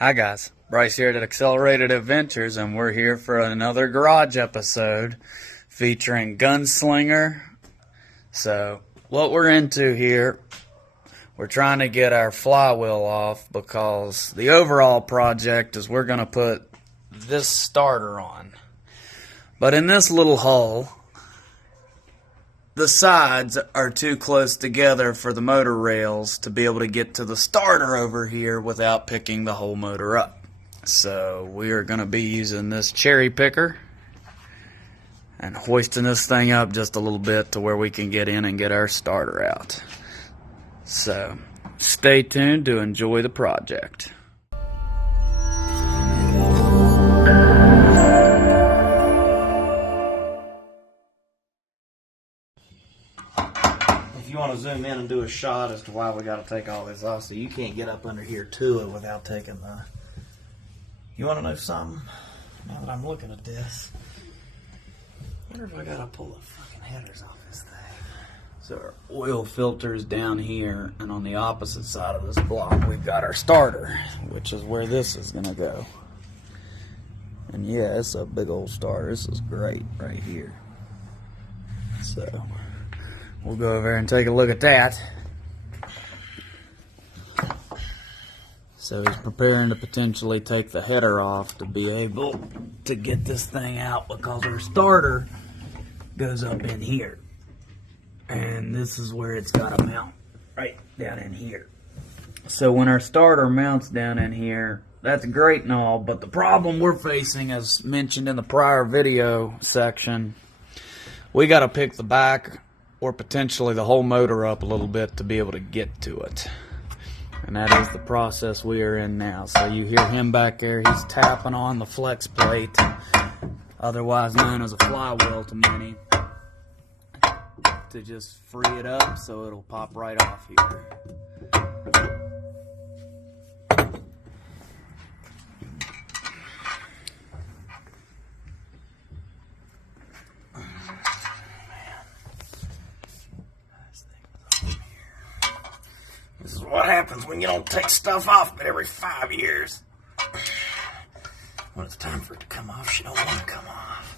Hi guys, Bryce here at Accelerated Adventures, and we're here for another garage episode featuring Gunslinger. So, what we're into here, we're trying to get our flywheel off because the overall project is we're going to put this starter on. But in this little hole, the sides are too close together for the motor rails to be able to get to the starter over here without picking the whole motor up. So we are going to be using this cherry picker and hoisting this thing up just a little bit to where we can get in and get our starter out. So stay tuned to enjoy the project. If you want to zoom in and do a shot as to why we got to take all this off, so you can't get up under here to it without taking the... You want to know something? Now that I'm looking at this, I wonder if I got to pull the fucking headers off this thing. So our oil filter is down here, and on the opposite side of this block we've got our starter, which is where this is going to go. And yeah, it's a big old starter. This is great right here. So we'll go over and take a look at that. So he's preparing to potentially take the header off to be able to get this thing out, because our starter goes up in here. And this is where it's got to mount, right down in here. So when our starter mounts down in here, that's great and all, but the problem we're facing, as mentioned in the prior video section, we got to pick the back or potentially the whole motor up a little bit to be able to get to it. And that is the process we are in now. So you hear him back there, he's tapping on the flex plate, otherwise known as a flywheel to many, to just free it up so it'll pop right off here. This is what happens when you don't take stuff off but every 5 years. When it's time for it to come off, she don't want to come off.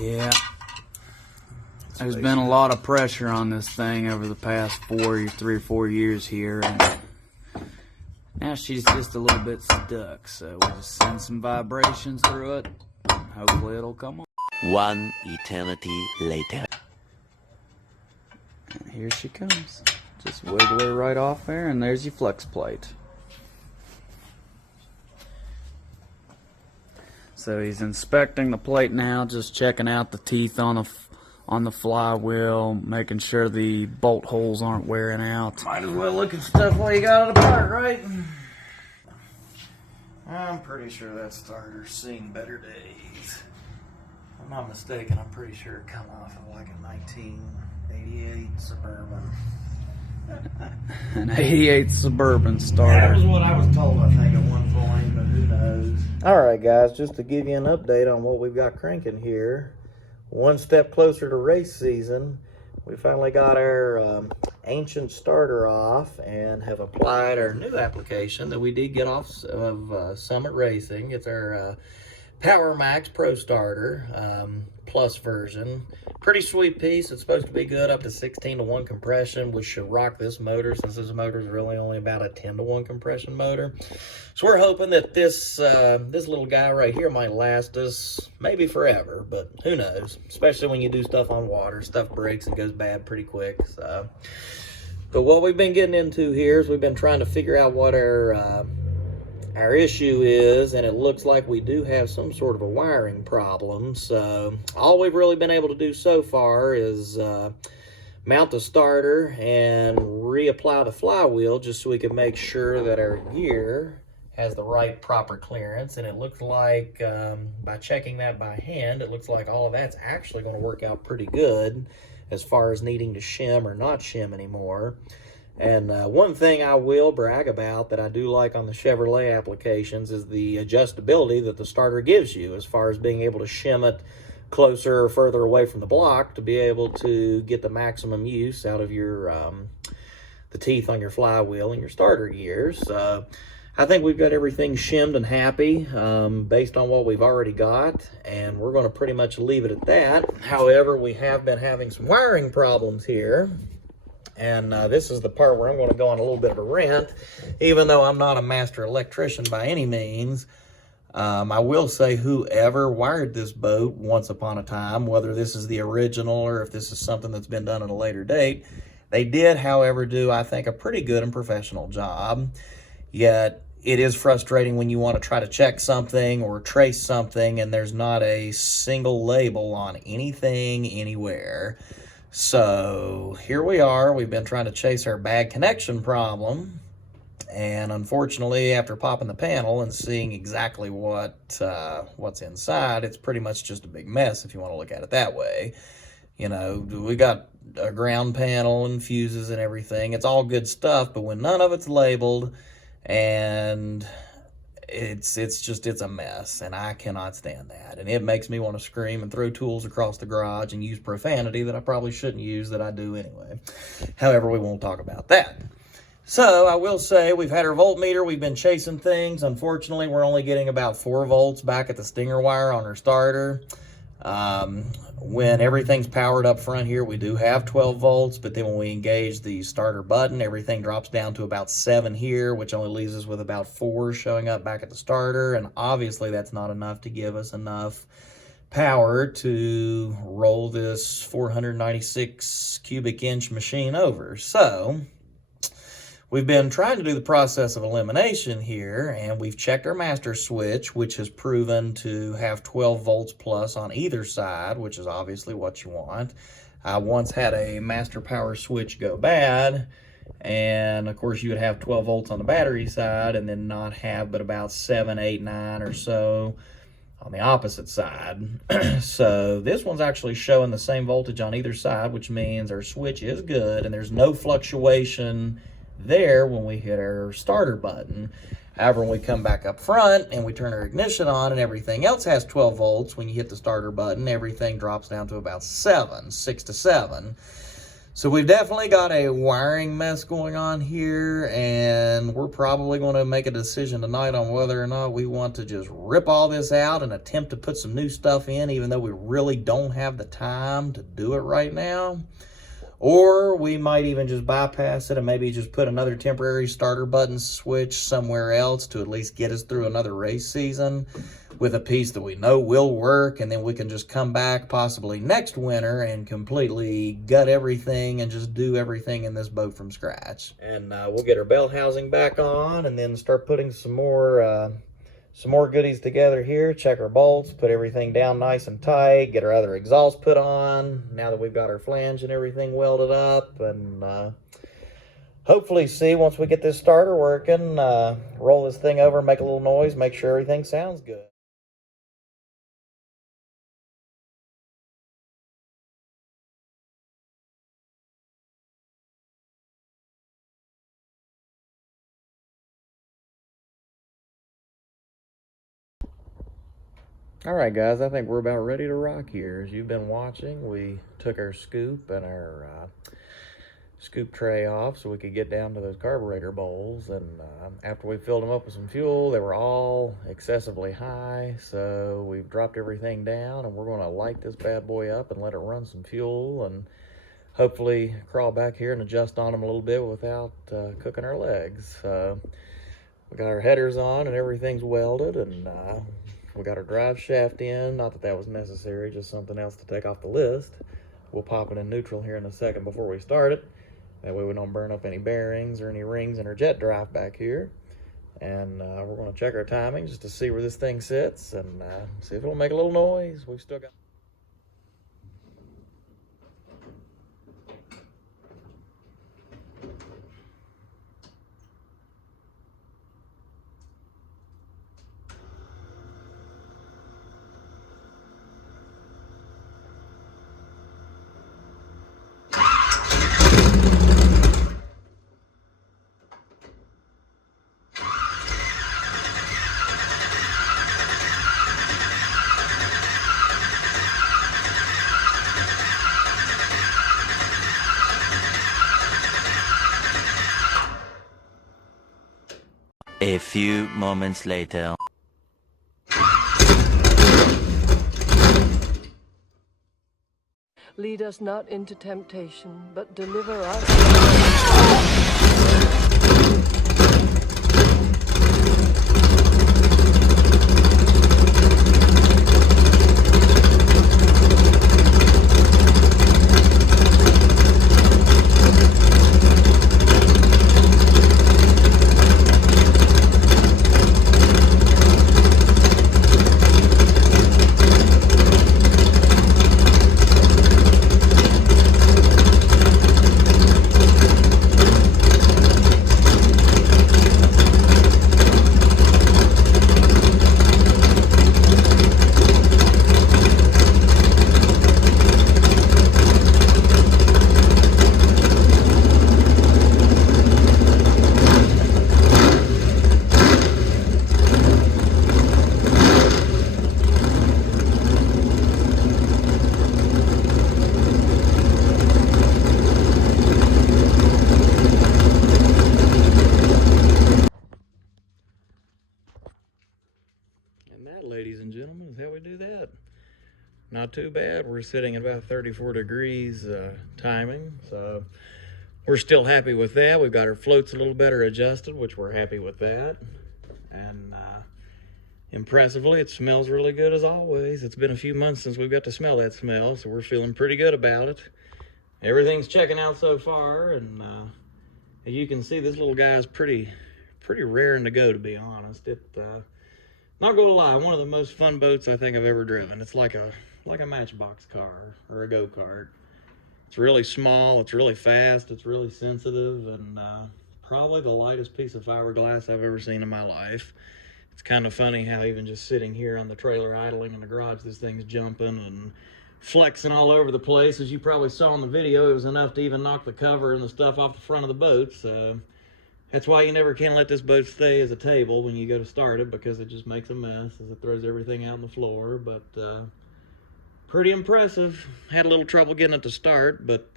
Yeah. There's been a lot of pressure on this thing over the past 3 or 4 years here, and now she's just a little bit stuck. So we'll just send some vibrations through it, and hopefully it'll come on. One eternity later. And here she comes. Just wiggle her right off there, and there's your flex plate. So he's inspecting the plate now, just checking out the teeth on the flywheel, making sure the bolt holes aren't wearing out. Might as well look at stuff while you got it apart, right? I'm pretty sure that starter's seen better days. If I'm not mistaken, I'm pretty sure it come off of like a 1988 Suburban. An 88 Suburban starter. That was what I was told, I think, at one point, but who knows. Alright guys, just to give you an update on what we've got cranking here. One step closer to race season. We finally got our ancient starter off and have applied our new application that we did get off of Summit Racing. It's our Power Max Pro Starter Plus version. Pretty sweet piece. It's supposed to be good up to 16-to-1 compression, which should rock this motor, since this motor is really only about a 10-to-1 compression motor. So we're hoping that this this little guy right here might last us maybe forever, but who knows? Especially when you do stuff on water, stuff breaks and goes bad pretty quick. So, but what we've been getting into here is we've been trying to figure out what our issue is, and it looks like we do have some sort of a wiring problem. So all we've really been able to do so far is mount the starter and reapply the flywheel just so we can make sure that our gear has the right proper clearance. And it looks like by checking that by hand, it looks like all of that's actually going to work out pretty good as far as needing to shim or not shim anymore. And one thing I will brag about that I do like on the Chevrolet applications is the adjustability that the starter gives you, as far as being able to shim it closer or further away from the block to be able to get the maximum use out of your the teeth on your flywheel and your starter gears. So I think we've got everything shimmed and happy based on what we've already got, and we're going to pretty much leave it at that. However, we have been having some wiring problems here, and this is the part where I'm going to go on a little bit of a rant. Even though I'm not a master electrician by any means, I will say whoever wired this boat once upon a time, whether this is the original or if this is something that's been done at a later date, they did, however, do, I think, a pretty good and professional job. Yet it is frustrating when you want to try to check something or trace something and there's not a single label on anything anywhere. So here we are. We've been trying to chase our bad connection problem. And unfortunately, after popping the panel and seeing exactly what's inside, it's pretty much just a big mess if you want to look at it that way. You know, we got a ground panel and fuses and everything. It's all good stuff, but when none of it's labeled, and it's a mess, and I cannot stand that. And it makes me want to scream and throw tools across the garage and use profanity that I probably shouldn't use, that I do anyway. However, we won't talk about that. So I will say we've had our voltmeter, we've been chasing things. Unfortunately, we're only getting about 4 volts back at the stinger wire on our starter. When everything's powered up front here, we do have 12 volts, but then when we engage the starter button, everything drops down to about 7 here, which only leaves us with about 4 showing up back at the starter. And obviously that's not enough to give us enough power to roll this 496 cubic inch machine over. So we've been trying to do the process of elimination here, and we've checked our master switch, which has proven to have 12 volts plus on either side, which is obviously what you want. I once had a master power switch go bad, and of course you would have 12 volts on the battery side and then not have but about 7, 8, 9 or so on the opposite side. So this one's actually showing the same voltage on either side, which means our switch is good and there's no fluctuation there when we hit our starter button. However, when we come back up front and we turn our ignition on and everything else has 12 volts, when you hit the starter button, everything drops down to about 6 to 7. So we've definitely got a wiring mess going on here, and we're probably going to make a decision tonight on whether or not we want to just rip all this out and attempt to put some new stuff in, even though we really don't have the time to do it right now. Or we might even just bypass it and maybe just put another temporary starter button switch somewhere else to at least get us through another race season with a piece that we know will work, and then we can just come back possibly next winter and completely gut everything and just do everything in this boat from scratch. And we'll get our belt housing back on and then start putting some more goodies together here, check our bolts, put everything down nice and tight, get our other exhaust put on now that we've got our flange and everything welded up, and hopefully see, once we get this starter working, roll this thing over, make a little noise, make sure everything sounds good. Alright guys, I think we're about ready to rock here. As you've been watching, we took our scoop and our scoop tray off so we could get down to those carburetor bowls, and after we filled them up with some fuel, they were all excessively high, so we've dropped everything down and we're going to light this bad boy up and let it run some fuel and hopefully crawl back here and adjust on them a little bit without cooking our legs. We got our headers on and everything's welded, and we got our drive shaft in. Not that that was necessary, just something else to take off the list. We'll pop it in neutral here in a second before we start it. That way we don't burn up any bearings or any rings in our jet drive back here. And we're going to check our timing just to see where this thing sits and see if it'll make a little noise. We've still got... A few moments later. Lead us not into temptation, but deliver us. Ladies and gentlemen, is how we do that. Not too bad. We're sitting at about 34 degrees timing, so we're still happy with that. We've got our floats a little better adjusted, which we're happy with that. And impressively, it smells really good as always. It's been a few months since we've got to smell that smell, so we're feeling pretty good about it. Everything's checking out so far, and as you can see, this little guy's pretty raring to go, to be honest. Not gonna lie, one of the most fun boats I think I've ever driven. It's like a matchbox car or a go-kart. It's really small, it's really fast, it's really sensitive, and probably the lightest piece of fiberglass I've ever seen in my life. It's kind of funny how even just sitting here on the trailer idling in the garage, this thing's jumping and flexing all over the place. As you probably saw in the video, it was enough to even knock the cover and the stuff off the front of the boat. So that's why you never can let this boat stay as a table when you go to start it, because it just makes a mess as it throws everything out on the floor. But pretty impressive. Had a little trouble getting it to start, but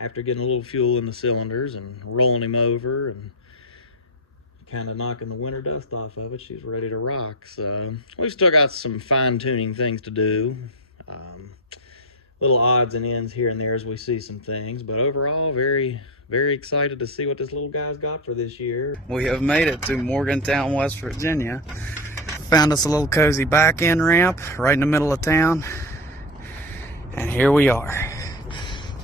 after getting a little fuel in the cylinders and rolling him over and kind of knocking the winter dust off of it, she's ready to rock. So we've still got some fine-tuning things to do. Little odds and ends here and there as we see some things, but overall very excited to see what this little guy's got for this year. We have made it to Morgantown, West Virginia. Found us a little cozy back end ramp right in the middle of town, and here we are.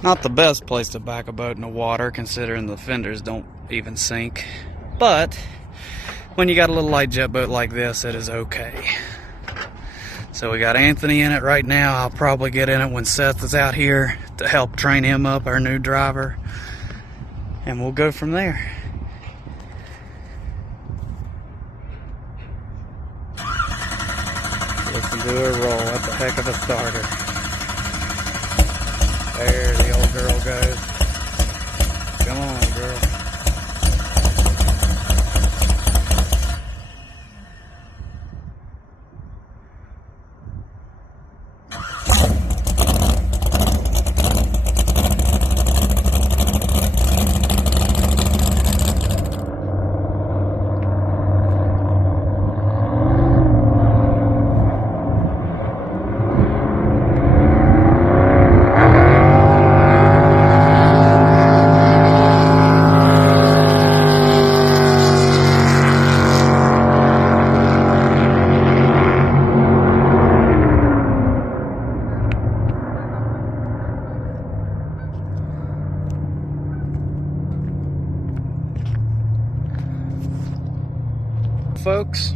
Not the best place to back a boat in the water, considering the fenders don't even sink, but when you got a little light jet boat like this, it is okay. So we got Anthony in it right now. I'll probably get in it when Seth is out here to help train him up, our new driver, and we'll go from there. Listen to her roll. That's a heck of a starter. There the old girl goes. Come on, girl. Folks,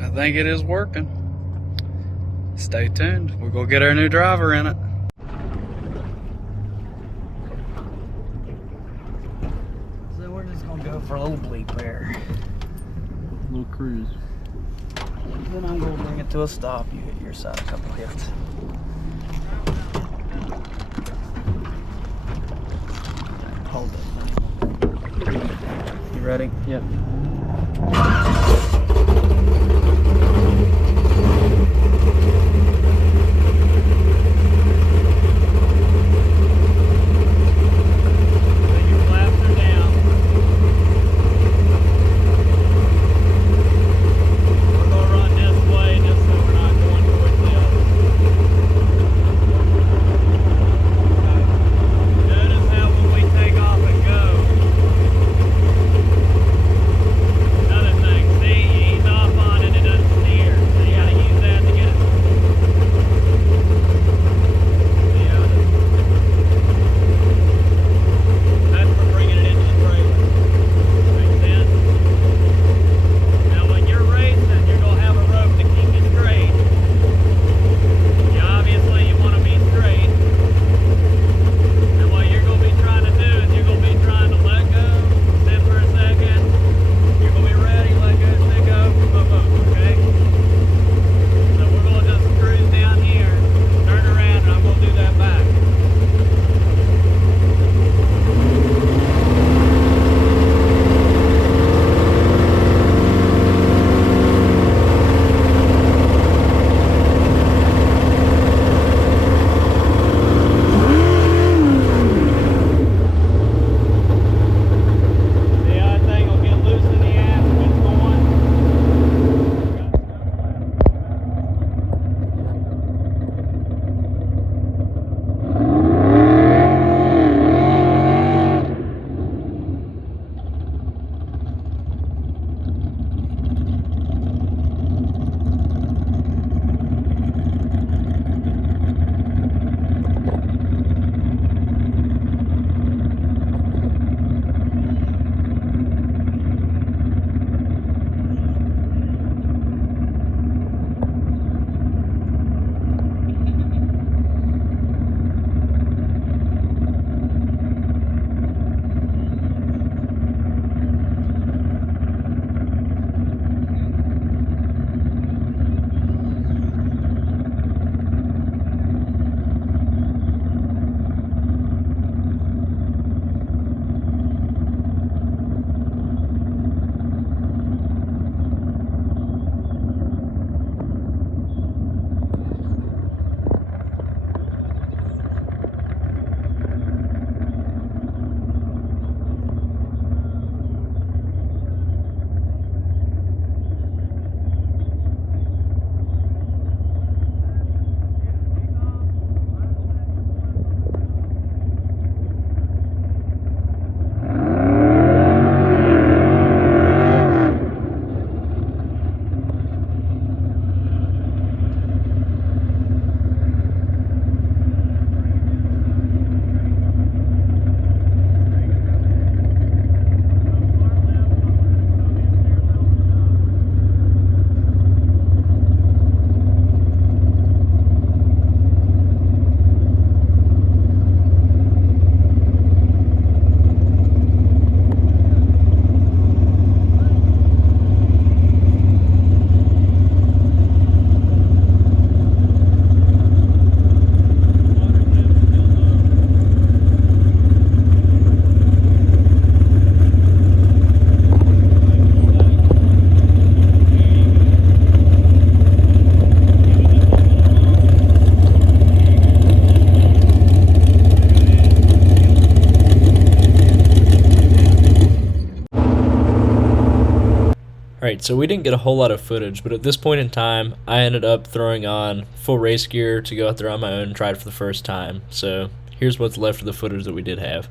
I think it is working. Stay tuned. We're gonna get our new driver in it. So we're just gonna go for a little bleep here. Little cruise. Then I'm gonna bring it to a stop. You hit your side a couple hits. Hold it. You ready? Yep. Alright, so we didn't get a whole lot of footage, but at this point in time, I ended up throwing on full race gear to go out there on my own and try it for the first time. So here's what's left of the footage that we did have.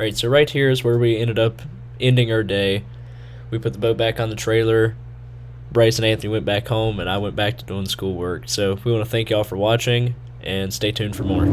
Alright, so right here is where we ended up ending our day. We put the boat back on the trailer. Bryce and Anthony went back home, and I went back to doing schoolwork. So we want to thank y'all for watching, and stay tuned for more.